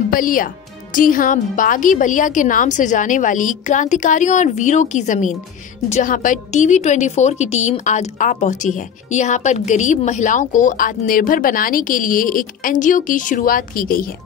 बलिया, जी हाँ, बागी बलिया के नाम से जाने वाली क्रांतिकारियों और वीरों की जमीन, जहाँ पर टीवी 24 की टीम आज आ पहुंची है। यहाँ पर गरीब महिलाओं को आत्मनिर्भर बनाने के लिए एक एनजीओ की शुरुआत की गई है,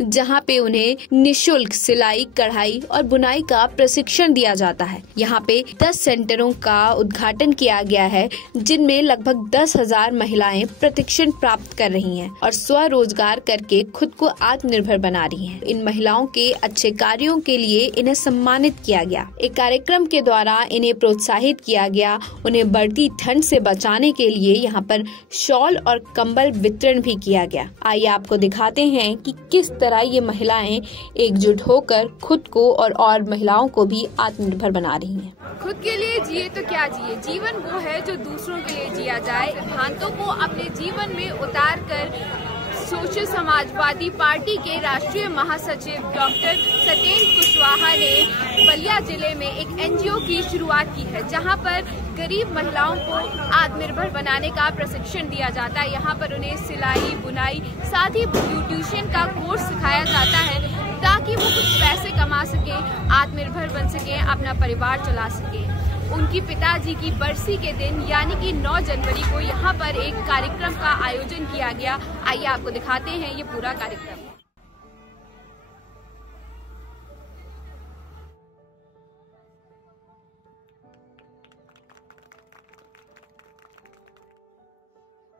जहाँ पे उन्हें निशुल्क सिलाई, कढ़ाई और बुनाई का प्रशिक्षण दिया जाता है। यहाँ पे 10 सेंटरों का उद्घाटन किया गया है, जिनमें लगभग 10,000 महिलाएं प्रशिक्षण प्राप्त कर रही हैं और स्वरोजगार करके खुद को आत्मनिर्भर बना रही हैं। इन महिलाओं के अच्छे कार्यों के लिए इन्हें सम्मानित किया गया। एक कार्यक्रम के द्वारा इन्हें प्रोत्साहित किया गया। उन्हें बढ़ती ठंड से बचाने के लिए यहाँ पर शॉल और कंबल वितरण भी किया गया। आइए आपको दिखाते हैं कि किस तरह ये महिलाएं एकजुट होकर खुद को और महिलाओं को भी आत्मनिर्भर बना रही हैं। खुद के लिए जिए तो क्या जिए, जीवन वो है जो दूसरों के लिए जिया जाए। सिद्धांतों को अपने जीवन में उतार कर सोशल समाजवादी पार्टी के राष्ट्रीय महासचिव डॉक्टर सत्येंद्र कुशवाहा ने बलिया जिले में एक एनजीओ की शुरुआत की है, जहां पर गरीब महिलाओं को आत्मनिर्भर बनाने का प्रशिक्षण दिया जाता है। यहां पर उन्हें सिलाई, बुनाई, साथ ही ब्यूटिशियन का कोर्स सिखाया जाता है, ताकि वो कुछ पैसे कमा सके, आत्मनिर्भर बन सके, अपना परिवार चला सके। उनकी पिताजी की बरसी के दिन यानी कि 9 जनवरी को यहाँ पर एक कार्यक्रम का आयोजन किया गया। आइए आपको दिखाते हैं ये पूरा कार्यक्रम।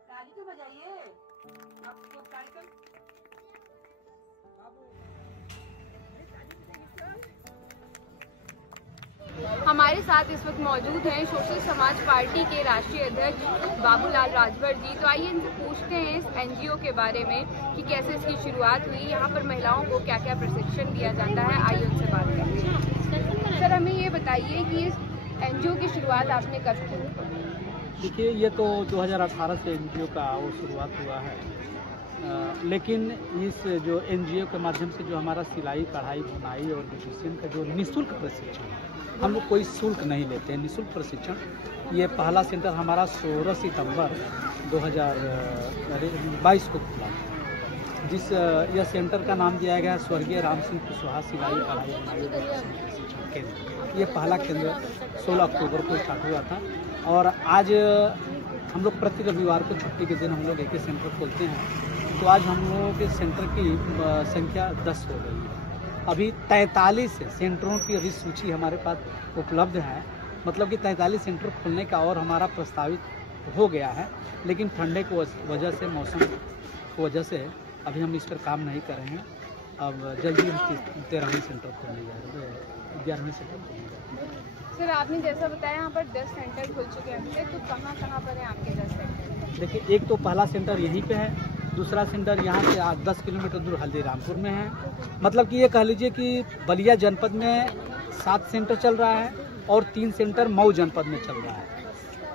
ताली तो बजाइए। आपको कार्यक्रम हमारे साथ इस वक्त मौजूद हैं सोशल समाज पार्टी के राष्ट्रीय अध्यक्ष बाबूलाल राजभर जी। तो आइए इनसे पूछते हैं इस एनजीओ के बारे में कि कैसे इसकी शुरुआत हुई, यहाँ पर महिलाओं को क्या क्या प्रशिक्षण दिया जाता है। आइए उनसे बात करते हैं। सर, हमें ये बताइए कि इस एनजीओ की शुरुआत आपने कब की? देखिए, ये तो 2018 से एनजीओ का वो शुरुआत हुआ है, लेकिन इस जो एनजीओ के माध्यम से जो हमारा सिलाई, कढ़ाई, बुनाई और ब्यूटिशियन का जो निःशुल्क प्रशिक्षण है, हम लोग कोई शुल्क नहीं लेते हैं, निःशुल्क प्रशिक्षण। ये पहला सेंटर हमारा 16 सितंबर 2022 को खुला, जिस यह सेंटर का नाम दिया गया स्वर्गीय राम सिंह कुशवाहा सिलाई, कढ़ाई, बुनाई और प्रशिक्षण केंद्र। ये पहला केंद्र 16 अक्टूबर को स्टार्ट हुआ था और आज हम लोग प्रति रविवार को छुट्टी के दिन हम लोग एक सेंटर खोलते हैं। तो आज हम लोगों के सेंटर की संख्या 10 हो गई है। अभी 43 सेंटरों की अभी सूची हमारे पास उपलब्ध है, मतलब कि 43 सेंटर खोलने का और हमारा प्रस्तावित हो गया है, लेकिन ठंडे की वजह से, मौसम की वजह से अभी हम इस पर काम नहीं कर रहे हैं। अब जल्दी हम 13वें सेंटर खोलने जा रहे हैं, 11वें सेंटर खोलने जा रहे हैं। सर, आपने जैसा बताया यहाँ पर 10 सेंटर खुल चुके हैं, तो कहाँ पर है आपके 10 सेंटर? देखिए, एक तो पहला सेंटर यहीं पे है, दूसरा सेंटर यहाँ से 10 किलोमीटर दूर हल्दीरामपुर में है। मतलब कि ये कह लीजिए कि बलिया जनपद में 7 सेंटर चल रहा है और 3 सेंटर मऊ जनपद में चल रहा है।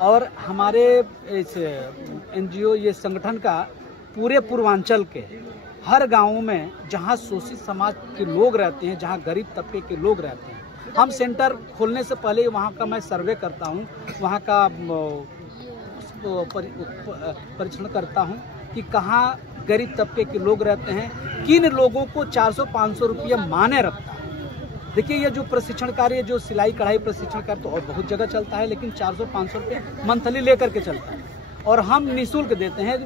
और हमारे इस एनजीओ ये संगठन का पूरे पूर्वांचल के हर गाँव में जहाँ शोषित समाज के लोग रहते हैं, जहाँ गरीब तबके के लोग रहते हैं, हम सेंटर खोलने से पहले वहाँ का मैं सर्वे करता हूँ, वहाँ का परीक्षण करता हूँ कि कहाँ गरीब तबके के लोग रहते हैं, किन लोगों को 400-500 रुपया माने रखता है। देखिए, ये जो प्रशिक्षण कार्य, जो सिलाई कढ़ाई प्रशिक्षण कार्य तो और बहुत जगह चलता है, लेकिन 400-500 रुपये मंथली लेकर के चलता है और हम निःशुल्क देते हैं।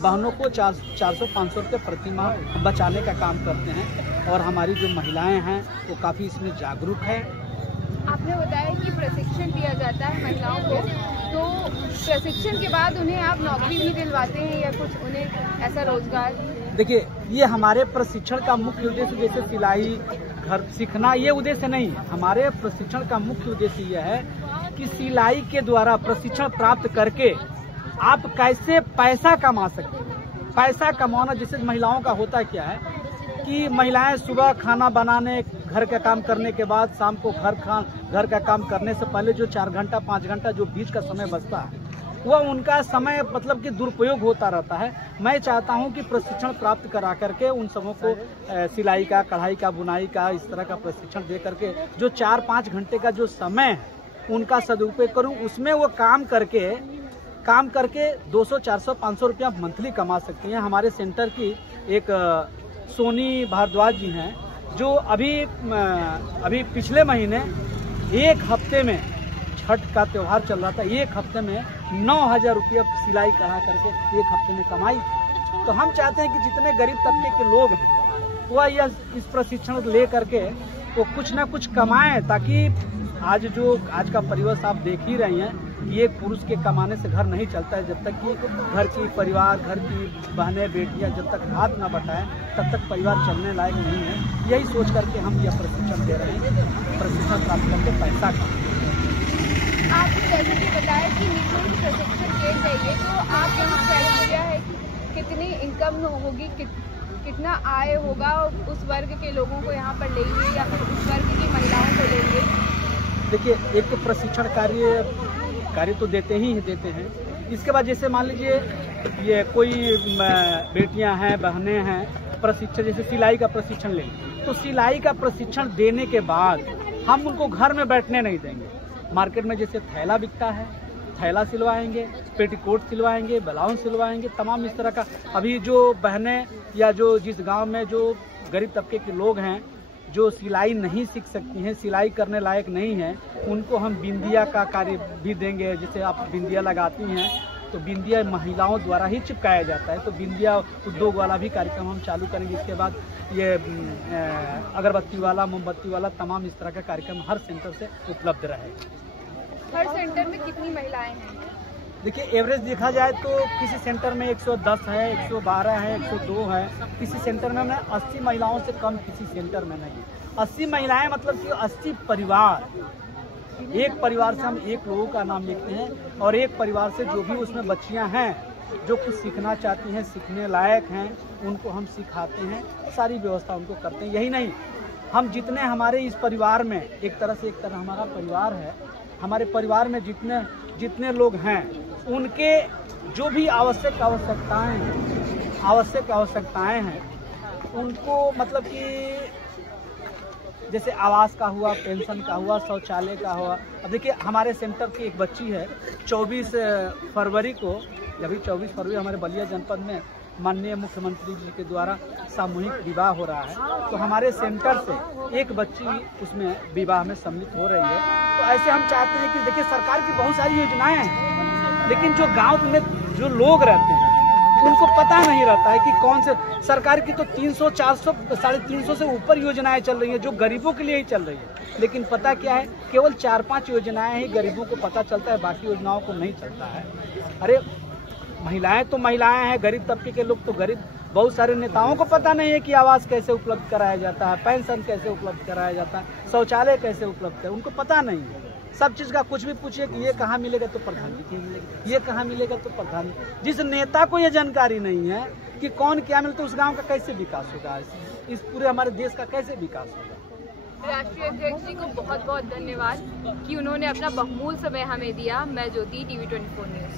बहनों को 400-500 रुपये प्रति माह बचाने का काम करते हैं और हमारी जो महिलाएं हैं वो काफ़ी इसमें जागरूक है। आपने बताया कि प्रशिक्षण दिया जाता है महिलाओं को, तो प्रशिक्षण के बाद उन्हें आप नौकरी भी दिलवाते हैं या कुछ उन्हें ऐसा रोजगार? देखिए, ये हमारे प्रशिक्षण का मुख्य उद्देश्य, जैसे सिलाई घर सीखना, ये उद्देश्य नहीं है। हमारे प्रशिक्षण का मुख्य उद्देश्य यह है कि सिलाई के द्वारा प्रशिक्षण प्राप्त करके आप कैसे पैसा कमा सकते हैं। पैसा कमाना जैसे महिलाओं का होता क्या है कि महिलाएं सुबह खाना बनाने, घर का काम करने के बाद शाम को घर का काम करने से पहले जो 4 घंटा 5 घंटा जो बीच का समय बचता है, वह उनका समय मतलब कि दुरुपयोग होता रहता है। मैं चाहता हूं कि प्रशिक्षण प्राप्त करा करके उन सबों को सिलाई का, कढ़ाई का, बुनाई का, इस तरह का प्रशिक्षण दे करके जो 4-5 घंटे का जो समय है उनका सदुपयोग करूं, उसमें वो काम करके 200, 400, 500 रुपया मंथली कमा सकती हैं। हमारे सेंटर की एक सोनी भारद्वाज जी हैं, जो अभी पिछले महीने एक हफ्ते में, छठ का त्यौहार चल रहा था, एक हफ्ते में 9,000 रुपया सिलाई करा करके एक हफ्ते में कमाई। तो हम चाहते हैं कि जितने गरीब तबके के लोग हैं वह इस प्रशिक्षण ले करके वो कुछ ना कुछ कमाएं, ताकि आज का परिवेश आप देख ही रही हैं कि एक पुरुष के कमाने से घर नहीं चलता है। जब तक कि घर की परिवार, घर की बहनें बेटियां जब तक हाथ ना बटाएं तब तक परिवार चलने लायक नहीं है। यही सोच करके हम यह प्रशिक्षण दे रहे हैं, प्रशिक्षण प्राप्त करके पैसा कमाएं। आपने जैसे कि बताया कि निःशुल्क प्रशिक्षण दिए जाइए, तो आप यहाँ क्राइटेरिया है कि कितनी इनकम होगी, कितना आय होगा उस वर्ग के लोगों को यहाँ पर लेंगे या फिर उस वर्ग की महिलाओं को लेंगे? देखिए, एक तो प्रशिक्षण कार्य तो देते हैं। इसके बाद जैसे मान लीजिए ये कोई बेटियां हैं, बहनें हैं, प्रशिक्षण जैसे सिलाई का प्रशिक्षण लेंगे, तो सिलाई का प्रशिक्षण देने के बाद हम उनको घर में बैठने नहीं देंगे। मार्केट में जैसे थैला बिकता है, थैला सिलवाएंगे, पेटीकोट सिलवाएंगे, ब्लाउज सिलवाएंगे, तमाम इस तरह का। अभी जो बहनें या जो जिस गांव में जो गरीब तबके के लोग हैं जो सिलाई नहीं सीख सकती हैं, सिलाई करने लायक नहीं हैं, उनको हम बिंदिया का कार्य भी देंगे। जैसे आप बिंदिया लगाती हैं तो बिंदिया महिलाओं द्वारा ही चिपकाया जाता है, तो बिंदिया उद्योग वाला भी कार्यक्रम हम चालू करेंगे। इसके बाद ये अगरबत्ती वाला, मोमबत्ती वाला, तमाम इस तरह का कार्यक्रम हर सेंटर से उपलब्ध रहेगा। हर सेंटर में कितनी महिलाएं हैं? देखिए, एवरेज देखा जाए तो किसी सेंटर में 110 है, 112 है, 102 है, किसी सेंटर में 80 महिलाओं से कम किसी सेंटर में नहीं। 80 महिलाएं मतलब कि 80 परिवार, एक परिवार से हम एक लोगों का नाम लिखते हैं और एक परिवार से जो भी उसमें बच्चियां हैं जो कुछ सीखना चाहती हैं, सीखने लायक हैं, उनको हम सिखाते हैं, सारी व्यवस्था उनको करते हैं। यही नहीं, हम जितने हमारे इस परिवार में एक तरह हमारा परिवार है, हमारे परिवार में जितने लोग हैं उनके जो भी आवश्यक आवश्यकताएं हैं उनको, मतलब कि जैसे आवास का हुआ, पेंशन का हुआ, शौचालय का हुआ। अब देखिए, हमारे सेंटर की एक बच्ची है, 24 फरवरी को, अभी 24 फरवरी हमारे बलिया जनपद में माननीय मुख्यमंत्री जी के द्वारा सामूहिक विवाह हो रहा है, तो हमारे सेंटर से एक बच्ची उसमें विवाह में सम्मिलित हो रही है। तो ऐसे हम चाहते हैं कि देखिए, सरकार की बहुत सारी योजनाएं हैं, लेकिन जो गांव में जो लोग रहते हैं उनको पता नहीं रहता है कि कौन से सरकार की तो 300, 400, 350 से ऊपर योजनाएं चल रही हैं जो गरीबों के लिए ही चल रही है। लेकिन पता क्या है, केवल 4-5 योजनाएं ही गरीबों को पता चलता है, बाकी योजनाओं को नहीं चलता है। अरे महिलाएं तो महिलाएं हैं, गरीब तबके के लोग तो गरीब। बहुत सारे नेताओं को पता नहीं है कि आवास कैसे उपलब्ध कराया जाता है, पेंशन कैसे उपलब्ध कराया जाता है, शौचालय कैसे उपलब्ध है, उनको पता नहीं है। सब चीज़ का कुछ भी पूछिए कि ये कहाँ मिलेगा तो प्रधानमंत्री मिलेगा, ये कहाँ मिलेगा तो प्रधानमंत्री। जिस नेता को ये जानकारी नहीं है कि कौन क्या मिलता, तो उस गांव का कैसे विकास होगा, इस पूरे हमारे देश का कैसे विकास होगा। राष्ट्रीय अध्यक्ष जी को बहुत बहुत धन्यवाद कि उन्होंने अपना बहुमूल्य समय हमें दिया। मैं ज्योति, TV 24 न्यूज़।